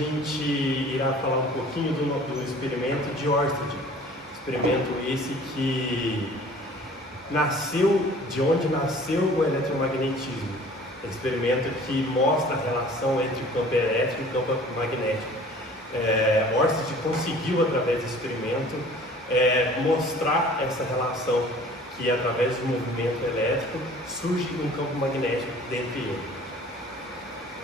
gente irá falar um pouquinho do experimento de Ørsted. Experimento esse que nasceu, de onde nasceu o eletromagnetismo. Experimento que mostra a relação entre o campo elétrico e o campo magnético. Ørsted conseguiu, através desse experimento, mostrar essa relação que, através do movimento elétrico, surge um campo magnético dentro dele.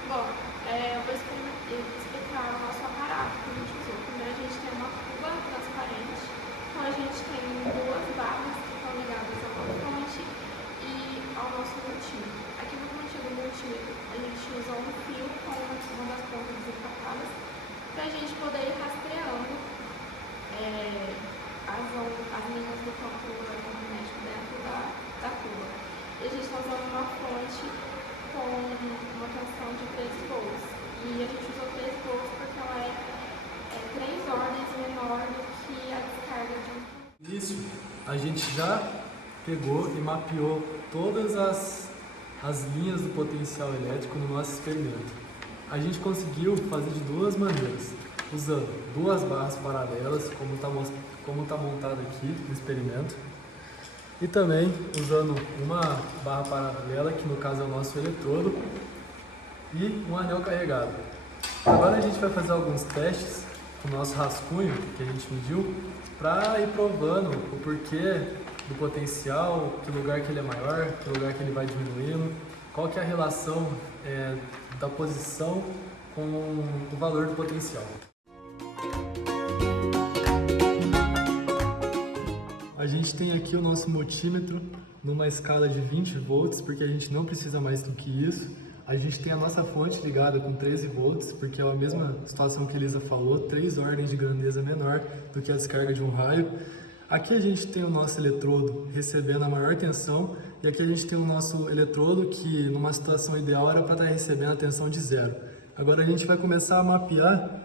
Bom, eu vou explicar o nosso aparato que a gente usou. Primeiro a gente tem uma cuba transparente, então a gente tem duas barras que estão ligadas a uma fonte e ao nosso multímetro. Aqui no multímetro a gente usa um fio com uma das pontas desencapadas para a gente poder ir rastreando as linhas do campo magnético dentro da cuba. E a gente está usando uma fonte com uma tensão de 13 volts. E a gente usou 13 volts porque ela é 3 ordens menor do que a descarga de um. Isso, a gente já pegou e mapeou todas as linhas do potencial elétrico no nosso experimento. A gente conseguiu fazer de duas maneiras, usando duas barras paralelas, como está montado aqui no experimento, e também usando uma barra paralela, que no caso é o nosso eletrodo, e um anel carregado. Agora a gente vai fazer alguns testes com o nosso rascunho que a gente mediu, para ir provando o porquê do potencial, que lugar que ele é maior, que lugar que ele vai diminuindo, qual que é a relação da posição com o valor do potencial. A gente tem aqui o nosso multímetro numa escala de 20 volts, porque a gente não precisa mais do que isso. A gente tem a nossa fonte ligada com 13 volts, porque é a mesma situação que a Elisa falou, 3 ordens de grandeza menor do que a descarga de um raio. Aqui a gente tem o nosso eletrodo recebendo a maior tensão, e aqui a gente tem o nosso eletrodo que, numa situação ideal, era para estar recebendo a tensão de 0. Agora a gente vai começar a mapear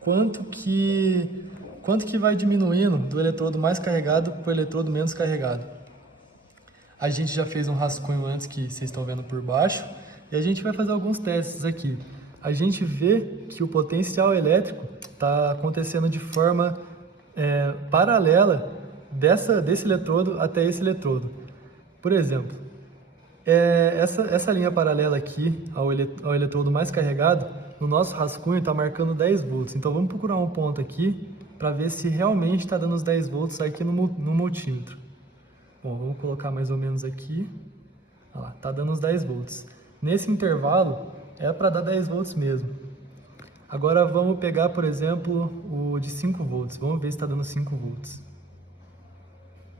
quanto que vai diminuindo do eletrodo mais carregado para o eletrodo menos carregado. A gente já fez um rascunho antes que vocês estão vendo por baixo, e a gente vai fazer alguns testes aqui. A gente vê que o potencial elétrico está acontecendo de forma paralela desse eletrodo até esse eletrodo. Por exemplo, essa linha paralela aqui ao eletrodo mais carregado, no nosso rascunho está marcando 10 volts. Então vamos procurar um ponto aqui para ver se realmente está dando os 10 volts aqui no multímetro. Bom, vamos colocar mais ou menos aqui. Olha lá, está dando os 10 volts. Nesse intervalo é para dar 10 volts mesmo. Agora vamos pegar, por exemplo, o de 5 volts. Vamos ver se está dando 5 volts.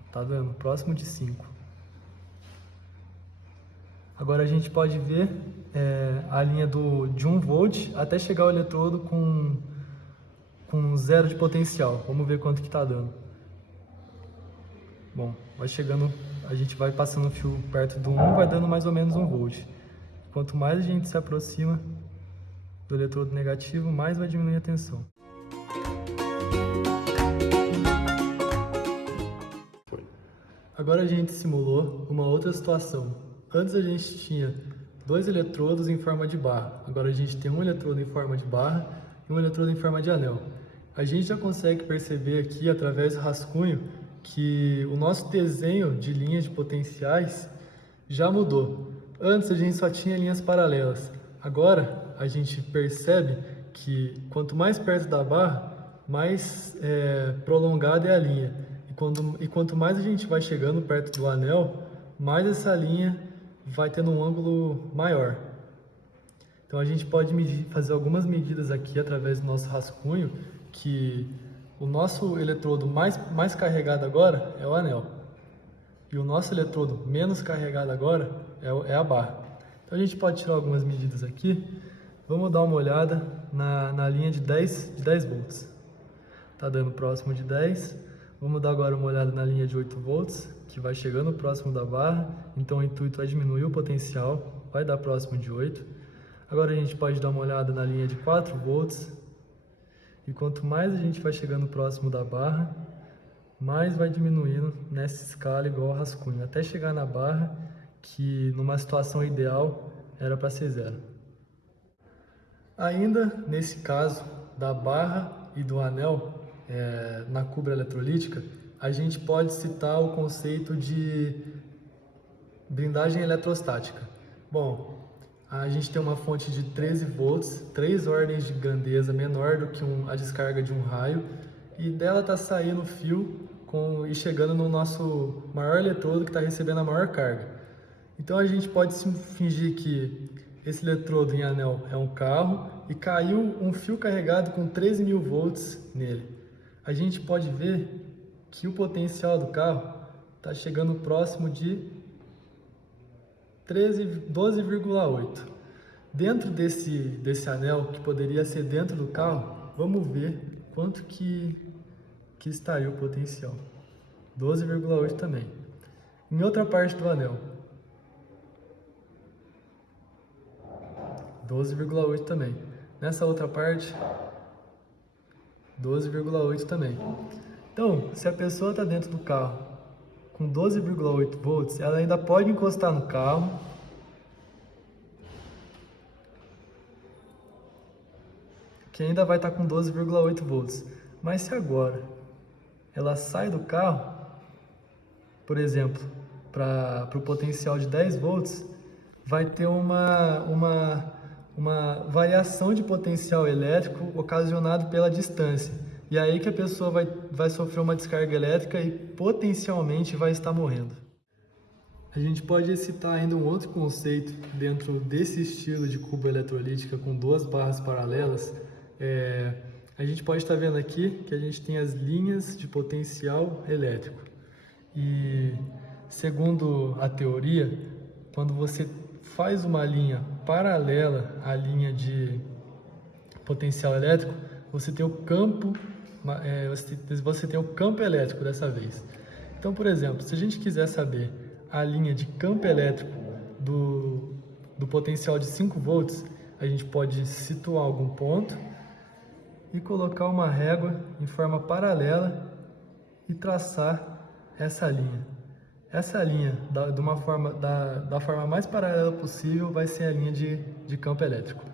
Está dando, próximo de 5. Agora a gente pode ver a linha de 1 volt até chegar ao eletrodo com 0 de potencial. Vamos ver quanto que está dando. Bom, vai chegando, a gente vai passando o fio perto do 1, vai dando mais ou menos 1 volt. Quanto mais a gente se aproxima do eletrodo negativo, mais vai diminuir a tensão. Agora a gente simulou uma outra situação. Antes a gente tinha 2 eletrodos em forma de barra. Agora a gente tem um eletrodo em forma de barra e um eletrodo em forma de anel. A gente já consegue perceber aqui, através do rascunho, que o nosso desenho de linhas de potenciais já mudou. Antes a gente só tinha linhas paralelas. Agora a gente percebe que quanto mais perto da barra, mais prolongada é a linha. E quanto mais a gente vai chegando perto do anel, mais essa linha vai tendo um ângulo maior. Então a gente pode fazer algumas medidas aqui através do nosso rascunho, que o nosso eletrodo mais carregado agora é o anel. E o nosso eletrodo menos carregado agora é a barra. Então a gente pode tirar algumas medidas aqui. Vamos dar uma olhada na linha de 10 volts. Está dando próximo de 10. Vamos dar agora uma olhada na linha de 8 volts, que vai chegando próximo da barra. Então o intuito é diminuir o potencial, vai dar próximo de 8. Agora a gente pode dar uma olhada na linha de 4 volts. E quanto mais a gente vai chegando próximo da barra, mais vai diminuindo nessa escala igual ao rascunho, até chegar na barra, que numa situação ideal era para ser 0. Ainda nesse caso da barra e do anel na cuba eletrolítica, a gente pode citar o conceito de blindagem eletrostática. Bom, a gente tem uma fonte de 13 volts, 3 ordens de grandeza menor do que a descarga de um raio, e dela está saindo fio e chegando no nosso maior eletrodo que está recebendo a maior carga. Então a gente pode fingir que esse eletrodo em anel é um carro e caiu um fio carregado com 13.000 volts nele. A gente pode ver que o potencial do carro está chegando próximo de 12,8. Dentro desse anel, que poderia ser dentro do carro, vamos ver quanto que estaria o potencial. 12,8 também. Em outra parte do anel, 12,8 também. Nessa outra parte, 12,8 também. Então, se a pessoa está dentro do carro com 12,8 volts, ela ainda pode encostar no carro que ainda vai estar com 12,8 volts. Mas se agora ela sai do carro, por exemplo, para o potencial de 10 volts, vai ter uma variação de potencial elétrico ocasionado pela distância. E é aí que a pessoa vai sofrer uma descarga elétrica e potencialmente vai estar morrendo. A gente pode citar ainda um outro conceito dentro desse estilo de cuba eletrolítica com 2 barras paralelas. A gente pode estar vendo aqui que a gente tem as linhas de potencial elétrico. E segundo a teoria, quando você faz uma linha paralela à linha de potencial elétrico, você tem o campo elétrico dessa vez. Então, por exemplo, se a gente quiser saber a linha de campo elétrico do potencial de 5 volts, a gente pode situar algum ponto e colocar uma régua em forma paralela e traçar essa linha. Essa linha, da forma mais paralela possível, vai ser a linha de campo elétrico.